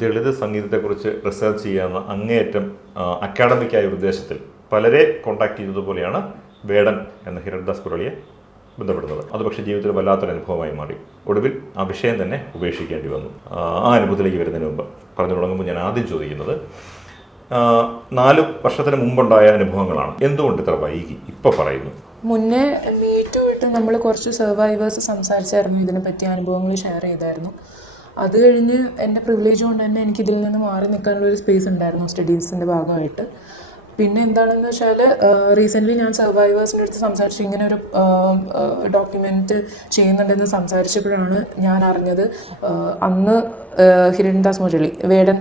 Dalit സംഗീതത്തെക്കുറിച്ച് research ചെയ്യാവുന്ന അങ്ങേയറ്റം അക്കാഡമിക്കായ ഉദ്ദേശത്തിൽ പലരെ കോണ്ടാക്ട് ചെയ്തതുപോലെയാണ് വേടൻ എന്ന ഹിരൺദാസ് പുരളിയെ ബന്ധപ്പെടുന്നത്. അത് പക്ഷേ ജീവിതത്തിൽ വല്ലാത്തൊരു അനുഭവമായി മാറി. ഒടുവിൽ ആ വിഷയം തന്നെ ഉപേക്ഷിക്കേണ്ടി വന്നു. ആ അനുഭവത്തിലേക്ക് വരുന്നതിന് മുമ്പ് പറഞ്ഞു തുടങ്ങുമ്പോൾ ഞാൻ ആദ്യം ചോദിക്കുന്നത് നാല് വർഷത്തിന് മുമ്പുണ്ടായ അനുഭവങ്ങളാണ്. എന്തുകൊണ്ട് ഇത്ര വൈകി? ഇപ്പോൾ പറയുന്നു. മുന്നേ മീറ്റു വിട്ട് നമ്മൾ കുറച്ച് സർവൈവേഴ്സ് സംസാരിച്ചായിരുന്നു ഇതിനെ പറ്റിയ അനുഭവങ്ങൾ ഷെയർ ചെയ്തായിരുന്നു. അത് കഴിഞ്ഞ് എന്റെ പ്രിവിലേജ് കൊണ്ട് തന്നെ എനിക്ക് ഇതിൽ നിന്ന് മാറി നിൽക്കാനുള്ള ഒരു സ്പേസ് ഉണ്ടായിരുന്നു സ്റ്റഡീസിന്റെ ഭാഗമായിട്ട്. പിന്നെ എന്താണെന്ന് വെച്ചാൽ റീസെന്റ്ലി ഞാൻ സർവൈവേഴ്സിന്റെ അടുത്ത് സംസാരിച്ച് ഇങ്ങനെ ഒരു ഡോക്യുമെന്റ് ചെയ്യുന്നുണ്ടെന്ന് സംസാരിച്ചപ്പോഴാണ് ഞാൻ അറിഞ്ഞത് അന്ന് ഹിരൺദാസ് മുരളി വേടൻ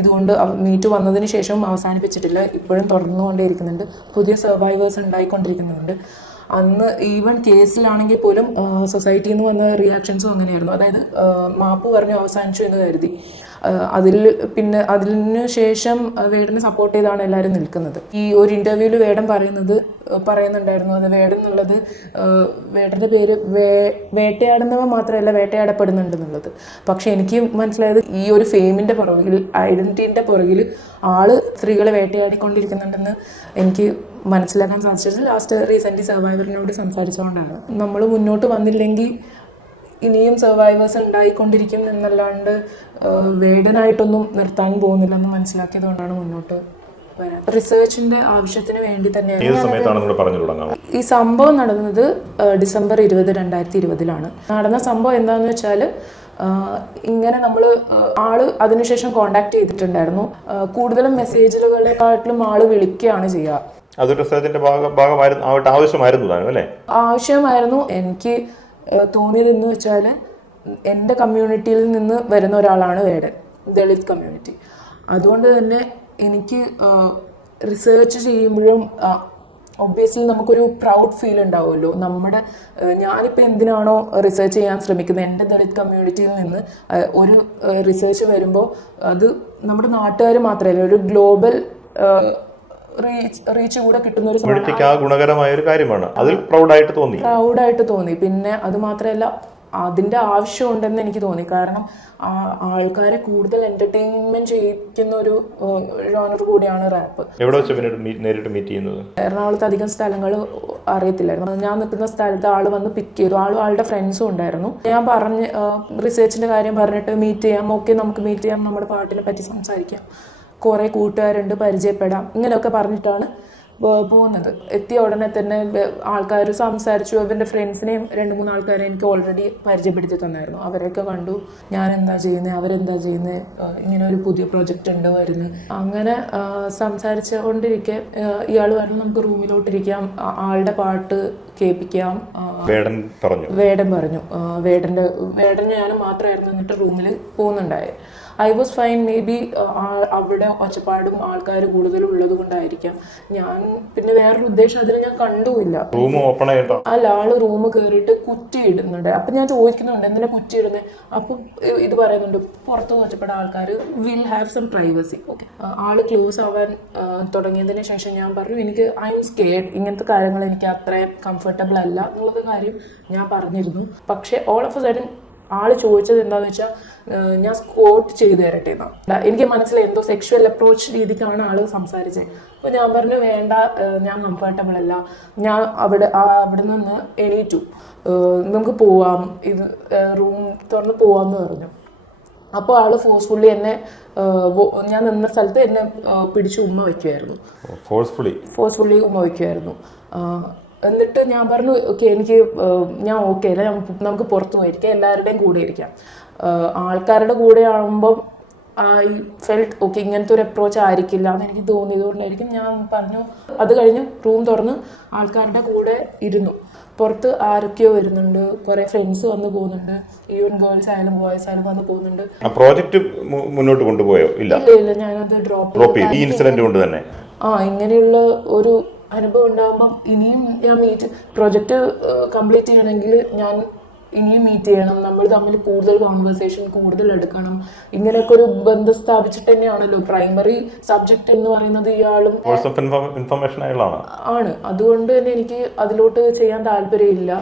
ഇതുകൊണ്ട് മീറ്റ് വന്നതിന് ശേഷവും അവസാനിപ്പിച്ചിട്ടില്ല ഇപ്പോഴും തുടർന്നുകൊണ്ടേയിരിക്കുന്നുണ്ട് പുതിയ സർവൈവേഴ്സ് ഉണ്ടായിക്കൊണ്ടിരിക്കുന്നുണ്ട്. അന്ന് ഈവൻ കേസിലാണെങ്കിൽ പോലും സൊസൈറ്റിയിൽ നിന്ന് വന്ന റിയാക്ഷൻസും അങ്ങനെയായിരുന്നു. അതായത് മാപ്പ് പറഞ്ഞു അവസാനിച്ചു എന്ന് കരുതി. അതിൽ പിന്നെ അതിന് ശേഷം വേടനെ സപ്പോർട്ട് ചെയ്താണ് എല്ലാവരും നിൽക്കുന്നത്. ഈ ഒരു ഇന്റർവ്യൂവിൽ വേടം പറയുന്നത് പറയുന്നുണ്ടായിരുന്നു. അത് വേടൻ എന്നുള്ളത് വേടന്റെ പേര് വേ വേട്ടയാടുന്നവ മാത്രമല്ല വേട്ടയാടപ്പെടുന്നുണ്ടെന്നുള്ളത്. പക്ഷേ എനിക്ക് മനസ്സിലായത് ഈ ഒരു ഫെയിമിന്റെ പുറകിൽ ഐഡന്റിറ്റിന്റെ പുറകിൽ ആൾ സ്ത്രീകളെ വേട്ടയാടിക്കൊണ്ടിരിക്കുന്നുണ്ടെന്ന് എനിക്ക് മനസ്സിലാക്കാൻ സാധിച്ചത് ലാസ്റ്റ് റീസെന്റ് സർവൈവറിനോട് സംസാരിച്ചുകൊണ്ടാണ് നമ്മൾ മുന്നോട്ട് വന്നില്ലെങ്കിൽ ഇനിയും സർവൈവേഴ്സ് ഉണ്ടായിക്കൊണ്ടിരിക്കും എന്നല്ലാണ്ട് വേടനായിട്ടൊന്നും നിർത്താൻ പോകുന്നില്ലെന്ന് മനസ്സിലാക്കിയതുകൊണ്ടാണ് മുന്നോട്ട് റിസർച്ചിന്റെ ആവശ്യത്തിന് വേണ്ടി തന്നെയാണ് ഈ സംഭവം നടന്നത് ഡിസംബർ ഇരുപത് രണ്ടായിരത്തി ഇരുപതിലാണ് നടന്ന സംഭവം എന്താന്ന് വെച്ചാൽ ഇങ്ങനെ നമ്മൾ ആൾ അതിനുശേഷം കോണ്ടാക്ട് ചെയ്തിട്ടുണ്ടായിരുന്നു. കൂടുതലും മെസ്സേജുകളെക്കാട്ടിലും ആൾ വിളിക്കുകയാണ് ചെയ്യുക. അതൊരു റിസർച്ചിന്റെ ഭാഗം ഭാഗമായിരുന്നു ആവശ്യമായിരുന്നു അല്ലേ? ആവശ്യമായിരുന്നു. എനിക്ക് തോന്നിയതെന്ന് തോന്നിയത് എന്ന് വെച്ചാൽ എന്റെ കമ്മ്യൂണിറ്റിയിൽ നിന്ന് വരുന്ന ഒരാളാണ് വേടൻ ദളിത് കമ്മ്യൂണിറ്റി അതുകൊണ്ട് തന്നെ എനിക്ക് റിസേർച്ച് ചെയ്യുമ്പോഴും ഒബ്വിയസ്ലി നമുക്കൊരു പ്രൗഡ് ഫീൽ ഉണ്ടാവുമല്ലോ. നമ്മുടെ ഞാനിപ്പോൾ എന്തിനാണോ റിസർച്ച് ചെയ്യാൻ ശ്രമിക്കുന്നത്? എന്റെ ദളിത് കമ്മ്യൂണിറ്റിയിൽ നിന്ന് ഒരു റിസർച്ച് വരുമ്പോൾ അത് നമ്മുടെ നാട്ടുകാർ മാത്രമല്ല ഒരു ഗ്ലോബൽ റീച്ച് റീച്ച് കൂടെ കിട്ടുന്ന ഒരു ഗുണകരമായ ഒരു കാര്യമാണ്. അതിൽ പ്രൗഡായിട്ട് തോന്നി. പ്രൗഡായിട്ട് തോന്നി. പിന്നെ അത് മാത്രമല്ല അതിന്റെ ആവശ്യമുണ്ടെന്ന് എനിക്ക് തോന്നി. കാരണം ആൾക്കാരെ കൂടുതൽ എന്റർടൈൻമെന്റ് ചെയ്യിക്കുന്ന ഒരു ജോണർ കൂടിയാണ് റാപ്പ് എവിടെ വെച്ച് നേരിട്ട് മീറ്റ് ചെയ്യുന്നത്? എറണാകുളത്ത് അധികം സ്ഥലങ്ങൾ അറിയത്തില്ലായിരുന്നു. ഞാൻ നിൽക്കുന്ന സ്ഥലത്ത് ആൾ വന്ന് പിക്ക് ചെയ്തു. ആളും ആളുടെ ഫ്രണ്ട്സും ഉണ്ടായിരുന്നു. ഞാൻ പറഞ്ഞ് റിസേർച്ചിന്റെ കാര്യം പറഞ്ഞിട്ട് മീറ്റ് ചെയ്യാം. ഓക്കെ നമുക്ക് മീറ്റ് ചെയ്യാം. നമ്മുടെ പാട്ടിനെ പറ്റി സംസാരിക്കാം. കുറേ കൂട്ടുകാരുണ്ട് പരിചയപ്പെടാം. ഇങ്ങനെയൊക്കെ പറഞ്ഞിട്ടാണ് പോകുന്നത്. എത്തിയ ഉടനെ തന്നെ ആൾക്കാർ സംസാരിച്ചു. അവന്റെ ഫ്രണ്ട്സിനെയും രണ്ട് മൂന്ന് ആൾക്കാരെ എനിക്ക് ഓൾറെഡി പരിചയപ്പെടുത്തി തന്നായിരുന്നു. അവരെയൊക്കെ കണ്ടു. ഞാൻ എന്താ ചെയ്യുന്നത് അവരെന്താ ചെയ്യുന്നത് ഇങ്ങനെ ഒരു പുതിയ പ്രോജക്റ്റ് ഉണ്ട് വരുന്നത് അങ്ങനെ ആ, സംസാരിച്ചുകൊണ്ടിരിക്കെ ഇയാൾ പറഞ്ഞു നമുക്ക് റൂമിലോട്ടിരിക്കാം. ആളുടെ പാട്ട് കേൾപ്പിക്കാം. വേടൻ പറഞ്ഞു. വേടൻ പറഞ്ഞു. വേടന്റെ വേടൻ ഞാനും മാത്രമായിരുന്നു എന്നിട്ട് റൂമിൽ പോകുന്നുണ്ടായത് I was fine maybe അവിടെ ഒച്ചപ്പാടും ആൾക്കാർ കൂടുതലും ഉള്ളത് കൊണ്ടായിരിക്കാം. ഞാൻ പിന്നെ വേറൊരു ഉദ്ദേശം അതിന് ഞാൻ കണ്ടുമില്ല. റൂം ഓപ്പൺ ആയിട്ടോ? അല്ല ആൾ റൂം കയറിയിട്ട് കുറ്റി ഇടുന്നുണ്ട്. അപ്പൊ ഞാൻ ചോദിക്കുന്നുണ്ട് എന്തിനാ കുറ്റി ഇടുന്നത് അപ്പൊ ഇത് പറയുന്നുണ്ട് പുറത്ത് ഒച്ചപ്പെട്ട ആൾക്കാർ will have some privacy okay all close ആവാൻ തുടങ്ങിയതിന് ശേഷം ഞാൻ പറഞ്ഞു എനിക്ക് ഐ എം സ്കേഡ് ഇങ്ങനത്തെ കാര്യങ്ങൾ എനിക്ക് അത്രയും കംഫർട്ടബിൾ അല്ല എന്നുള്ളത് കാര്യം ഞാൻ പറഞ്ഞിരുന്നു. പക്ഷേ ഓൾ ഓഫ് എ സഡൻ ആൾ ചോദിച്ചത് എന്താന്ന് വെച്ചാൽ ഞാൻ സ്കോട്ട് ചെയ്തു തരട്ടെ എന്നാ. എനിക്ക് മനസ്സിലായി എന്തോ സെക്ഷുവൽ അപ്രോച്ച് രീതിക്കാണ് ആൾ സംസാരിച്ചത് അപ്പോൾ ഞാൻ പറഞ്ഞു വേണ്ട ഞാൻ കംഫർട്ടബിൾ അല്ല. ഞാൻ അവിടെ അവിടെ നിന്ന് എണീറ്റു. നമുക്ക് പോവാം. ഇത് റൂം തുറന്ന് പോവാന്ന് പറഞ്ഞു. അപ്പോൾ ആൾ ഫോഴ്സ്ഫുള്ളി എന്നെ ഞാൻ നിന്ന സ്ഥലത്ത് എന്നെ പിടിച്ച് ഉമ്മ വയ്ക്കുമായിരുന്നു ഫോഴ്സ്ഫുള്ളി ഫോഴ്സ്ഫുള്ളി ഉപയോഗിക്കുമായിരുന്നു എന്നിട്ട് ഞാൻ പറഞ്ഞു ഓക്കെ എനിക്ക് ഞാൻ ഓക്കെ അല്ല നമുക്ക് പുറത്തു പോയിരിക്കാം എല്ലാവരുടെയും കൂടെ ഇരിക്കാം. ആൾക്കാരുടെ കൂടെ ആകുമ്പം ഐ ഫെൽറ്റ് ഓക്കെ ഇങ്ങനത്തെ ഒരു അപ്രോച്ച് ആയിരിക്കില്ല എന്ന് എനിക്ക് തോന്നിയതുകൊണ്ടായിരിക്കും ഞാൻ പറഞ്ഞു. അത് കഴിഞ്ഞ് റൂം തുറന്ന് ആൾക്കാരുടെ കൂടെ ഇരുന്നു. പുറത്ത് ആരൊക്കെയോ വരുന്നുണ്ട് കുറേ ഫ്രണ്ട്സ് വന്ന് പോകുന്നുണ്ട്. ഈവൻ ഗേൾസ് ആയാലും ബോയ്സ് ആയാലും വന്ന് പോകുന്നുണ്ട്. ആ പ്രോജക്റ്റ് മുന്നോട്ട് കൊണ്ടുപോയോ? ഇല്ല. ഇല്ല ഞാനത് ഡ്രോപ്പ് ഡ്രോപ്പ് ഈ ഇൻസിഡന്റ് കൊണ്ട് തന്നെ. ആ ഇങ്ങനെയുള്ള ഒരു അനുഭവം ഉണ്ടാകുമ്പം ഇനിയും ഞാൻ മീറ്റ് പ്രൊജക്റ്റ് കംപ്ലീറ്റ് ചെയ്യണമെങ്കിൽ ഞാൻ ഇനിയും മീറ്റ് ചെയ്യണം. നമ്മൾ തമ്മിൽ കൂടുതൽ കോൺവെർസേഷൻ കൂടുതൽ എടുക്കണം. ഇങ്ങനെയൊക്കെ ഒരു ബന്ധം സ്ഥാപിച്ചിട്ട് തന്നെയാണല്ലോ. പ്രൈമറി സബ്ജക്റ്റ് എന്ന് പറയുന്നത് ഇയാളും ഇൻഫർമേഷൻ ആണ്. അതുകൊണ്ട് തന്നെ എനിക്ക് അതിലോട്ട് ചെയ്യാൻ താല്പര്യമില്ല.